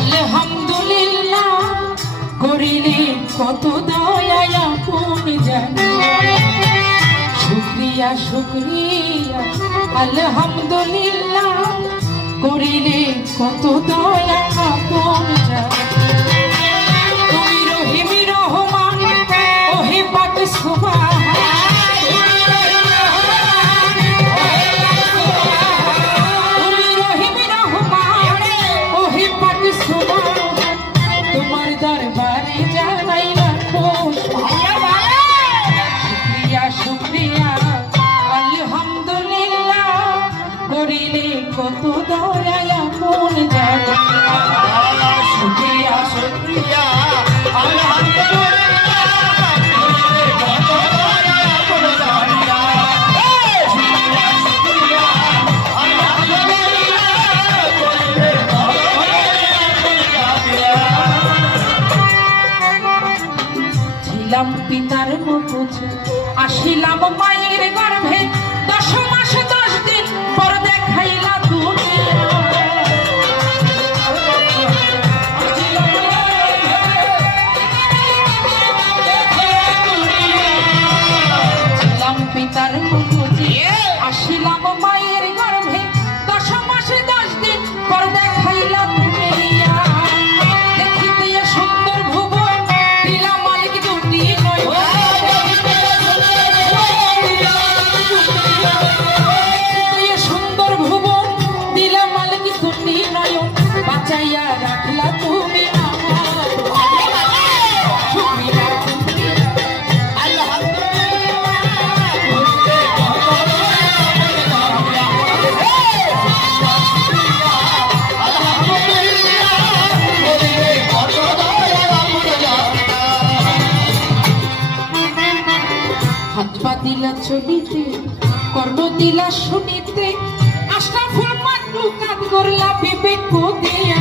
আলহামদুলিল্লাহ করিলে কত দয়া আপন জানি শুকরিয়া শুকরিয়া আলহামদুলিল্লাহ করিলে কত দয়া আপন জানি তুমি রহিম রহমান ওহে পাক সুবহান তোমার দরবারে যাই রাখো শুকরিয়া শুকরিয়া আলহামদুলিল্লাহ করিলে কত দয়া আপন জানি শুকরিয়া শুকরিয়া আলহামদুলিল্লাহ পিতার মুখে আসিলাম মায়ের গর্ভে 10 মাস 10 দিন পর দেখাইলা তুমি ছিলাম পিতার মুখে আসিলাম মায়ের গর্ভে 10 মাস 10 দিন পর দেখাইলা তুমি বাঁচাইয়া রাখলা তুমি হাত পা দিলা চলিতে কর্ণ দিলা শুনিতে আশরাফুল মাখলুকাত করলা বিবেক দিয়া